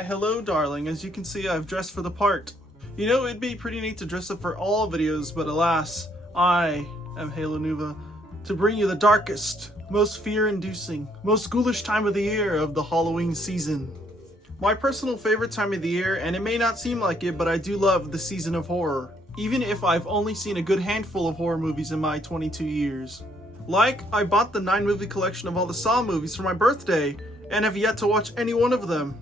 Why, hello darling, as you can see I've dressed for the part. You know, it'd be pretty neat to dress up for all videos, but alas, I am Halo Nuva, to bring you the darkest, most fear-inducing, most ghoulish time of the year of the Halloween season. My personal favorite time of the year, and it may not seem like it, but I do love the season of horror, even if I've only seen a good handful of horror movies in my 22 years. Like, I bought the 9-movie collection of all the Saw movies for my birthday, and have yet to watch any one of them.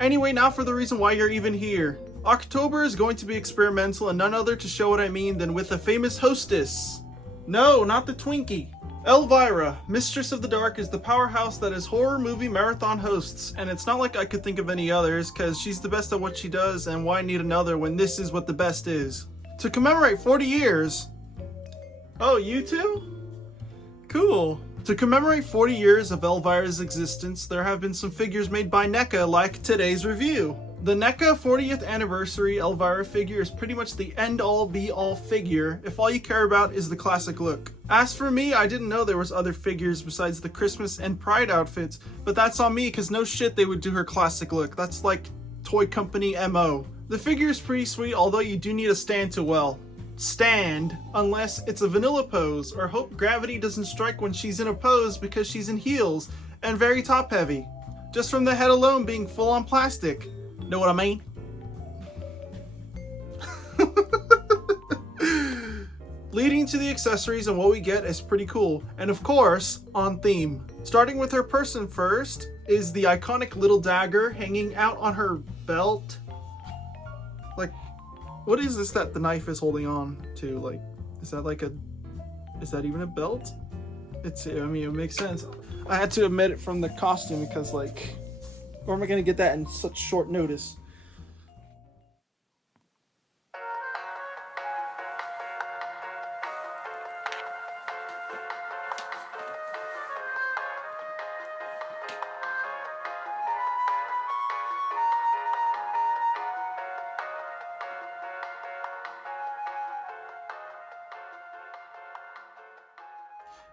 Anyway, now for the reason why you're even here. October is going to be experimental, and none other to show what I mean than with a famous hostess. No, not the Twinkie. Elvira, Mistress of the Dark, is the powerhouse that is horror movie marathon hosts, and it's not like I could think of any others, cause she's the best at what she does, and why need another when this is what the best is? To commemorate 40 years... Oh, you too? Cool. To commemorate 40 years of Elvira's existence, there have been some figures made by NECA like today's review. The NECA 40th Anniversary Elvira figure is pretty much the end-all be-all figure if all you care about is the classic look. As for me, I didn't know there was other figures besides the Christmas and Pride outfits, but that's on me cause no shit they would do her classic look. That's like toy company MO. The figure is pretty sweet, although you do need a stand to, well, stand, unless it's a vanilla pose, or hope gravity doesn't strike when she's in a pose because she's in heels and very top heavy. Just from the head alone being full on plastic. Know what I mean? Leading to the accessories and what we get is pretty cool, and of course, on theme. Starting with her person first is the iconic little dagger hanging out on her belt. Like, what is this that the knife is holding on to? Like, is that even a belt? I mean, it makes sense. I had to omit it from the costume because, like, where am I gonna get that in such short notice?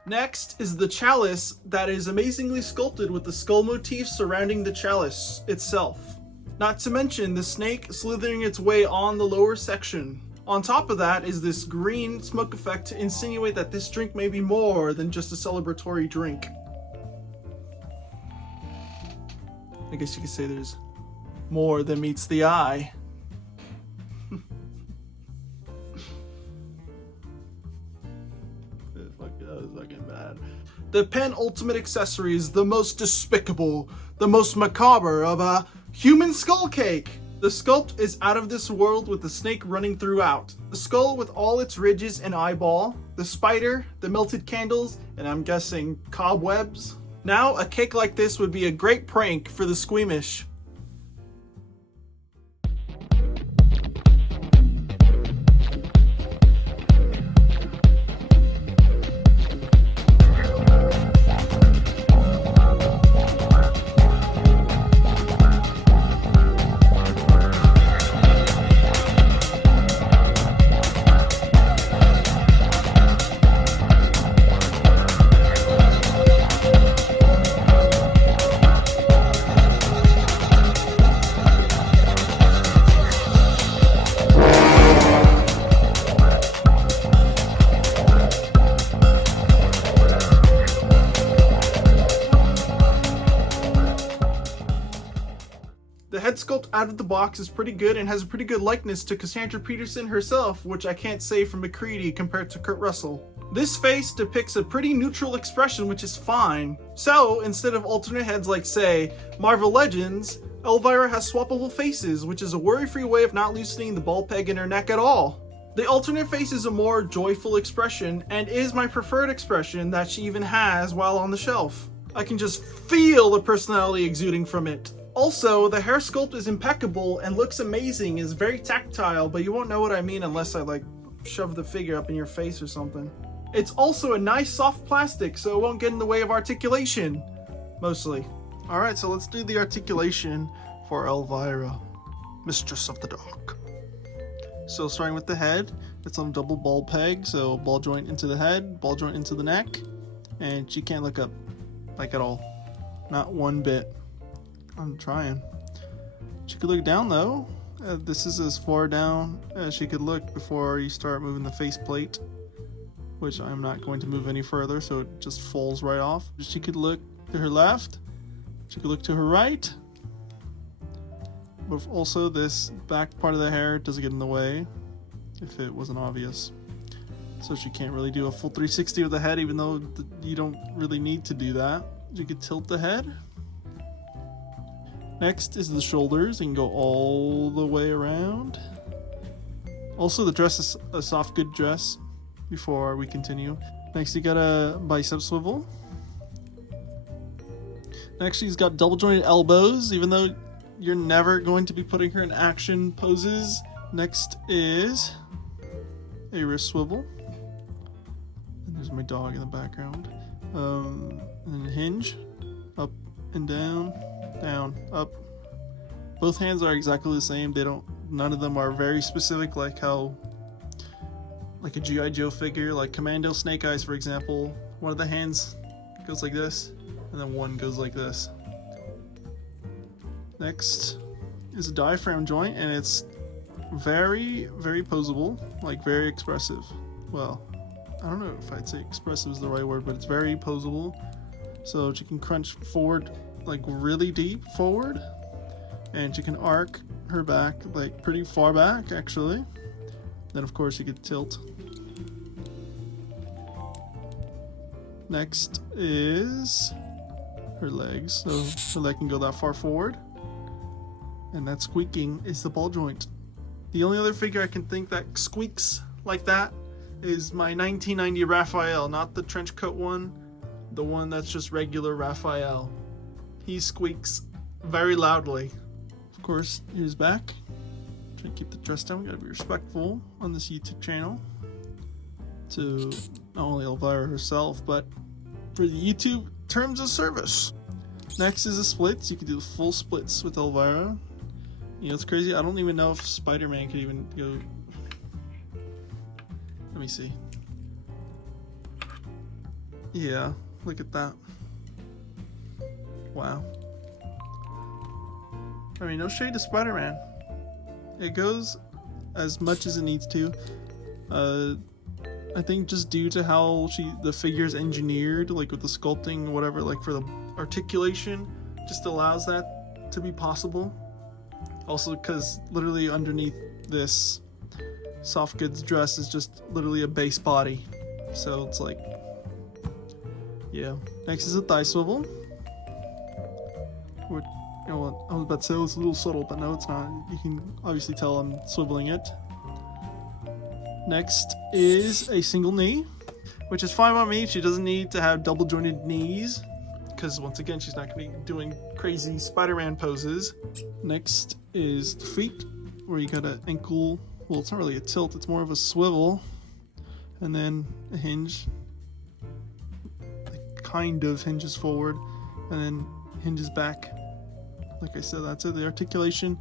Next is the chalice that is amazingly sculpted with the skull motif surrounding the chalice itself. Not to mention the snake slithering its way on the lower section. On top of that is this green smoke effect to insinuate that this drink may be more than just a celebratory drink. I guess you could say there's more than meets the eye. That was fucking bad. The penultimate accessory is the most despicable, the most macabre of a human skull cake. The sculpt is out of this world with the snake running throughout. The skull with all its ridges and eyeball, the spider, the melted candles, and I'm guessing cobwebs. Now, a cake like this would be a great prank for the squeamish. The head sculpt out of the box is pretty good and has a pretty good likeness to Cassandra Peterson herself, which I can't say for McCready compared to Kurt Russell. This face depicts a pretty neutral expression, which is fine. So, instead of alternate heads like, say, Marvel Legends, Elvira has swappable faces, which is a worry-free way of not loosening the ball peg in her neck at all. The alternate face is a more joyful expression, and is my preferred expression that she even has while on the shelf. I can just feel the personality exuding from it. Also, the hair sculpt is impeccable and looks amazing, is very tactile, but you won't know what I mean unless I like shove the figure up in your face or something. It's also a nice soft plastic, so it won't get in the way of articulation. Mostly. Alright, so let's do the articulation for Elvira, Mistress of the Dark. So starting with the head, it's on a double ball peg, so ball joint into the head, ball joint into the neck, and she can't look up, like at all. Not one bit. I'm trying. She could look down though. This is as far down as she could look before you start moving the faceplate, which I'm not going to move any further, so it just falls right off. She could look to her left. She could look to her right. But also this back part of the hair doesn't get in the way if it wasn't obvious. So she can't really do a full 360 with the head, even though you don't really need to do that. You could tilt the head. Next is the shoulders. You can go all the way around. Also, the dress is a soft good dress before we continue. Next, you got a bicep swivel. Next, she's got double jointed elbows, even though you're never going to be putting her in action poses. Next is a wrist swivel. And there's my dog in the background. And then hinge, up and down, down, up. Both hands are exactly the same. None of them are very specific, like how, like a G.I. Joe figure, like Commando Snake Eyes, for example. One of the hands goes like this, and then one goes like this. Next is a diaphragm joint, and it's very, very posable, like very expressive. Well, I don't know if I'd say expressive is the right word, but it's very posable. So she can crunch forward, like really deep forward, and she can arc her back, like pretty far back actually. Then of course you could tilt. Next is her legs, so her leg can go that far forward. And that squeaking is the ball joint. The only other figure I can think that squeaks like that is my 1990 Raphael, not the trench coat one, the one that's just regular Raphael. He squeaks very loudly. Of course, here's back. Try to keep the dress down. We gotta be respectful on this YouTube channel to not only Elvira herself, but for the YouTube terms of service. Next is the splits. You can do the full splits with Elvira. You know, it's crazy. I don't even know if Spider-Man could even go. Let me see. Yeah, look at that. Wow. I mean, no shade to Spider-Man. It goes as much as it needs to. I think just due to how the figure's engineered, like with the sculpting or whatever, like for the articulation, just allows that to be possible. Also, because literally underneath this soft goods dress is just literally a base body. So it's like, yeah. Next is a thigh swivel. Which, you know what, I was about to say it was a little subtle, but no, it's not. You can obviously tell I'm swiveling it. Next is a single knee, which is fine by me. She doesn't need to have double jointed knees, because once again, she's not going to be doing crazy Spider-Man poses. Next is the feet, where you got an ankle. Well, it's not really a tilt, it's more of a swivel, and then a hinge. It kind of hinges forward, and then hinges back. Like I said, that's it. The articulation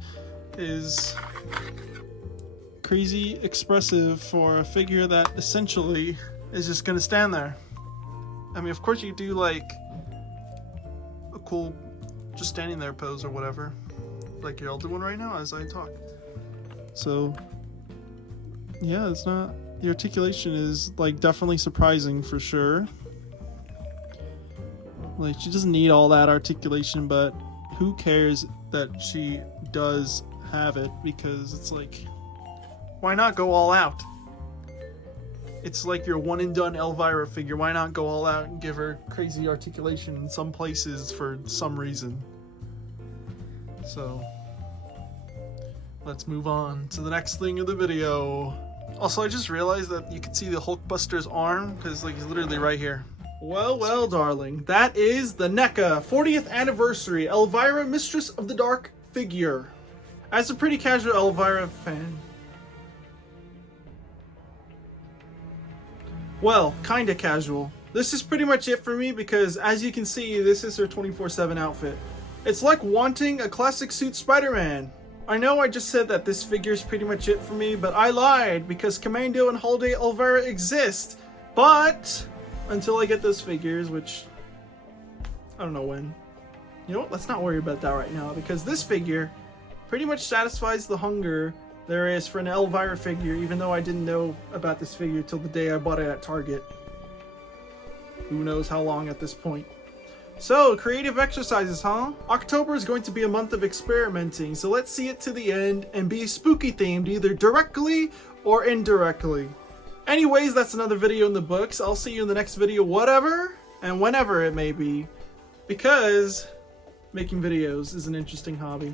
is crazy expressive for a figure that essentially is just going to stand there. I mean, of course you do like a cool just standing there pose or whatever, like you're all doing right now as I talk. So yeah, it's not, the articulation is like definitely surprising for sure. Like, she doesn't need all that articulation, but who cares that she does have it, because it's like, why not go all out? It's like your one and done Elvira figure. Why not go all out and give her crazy articulation in some places for some reason? So let's move on to the next thing of the video. Also, I just realized that you can see the Hulkbuster's arm, because like he's literally right here. Well, darling, that is the NECA 40th Anniversary Elvira Mistress of the Dark figure. As a pretty casual Elvira fan, well, kinda casual, this is pretty much it for me, because as you can see, this is her 24/7 outfit. It's like wanting a classic suit Spider-Man. I know I just said that this figure is pretty much it for me, but I lied, because Commando and Holiday Elvira exist, but until I get those figures, which I don't know when. You know what, let's not worry about that right now, because this figure pretty much satisfies the hunger there is for an Elvira figure, even though I didn't know about this figure till the day I bought it at Target. Who knows how long at this point. So, creative exercises, huh? October is going to be a month of experimenting, so let's see it to the end and be spooky themed either directly or indirectly. Anyways, that's another video in the books. I'll see you in the next video, whatever and whenever it may be, because making videos is an interesting hobby.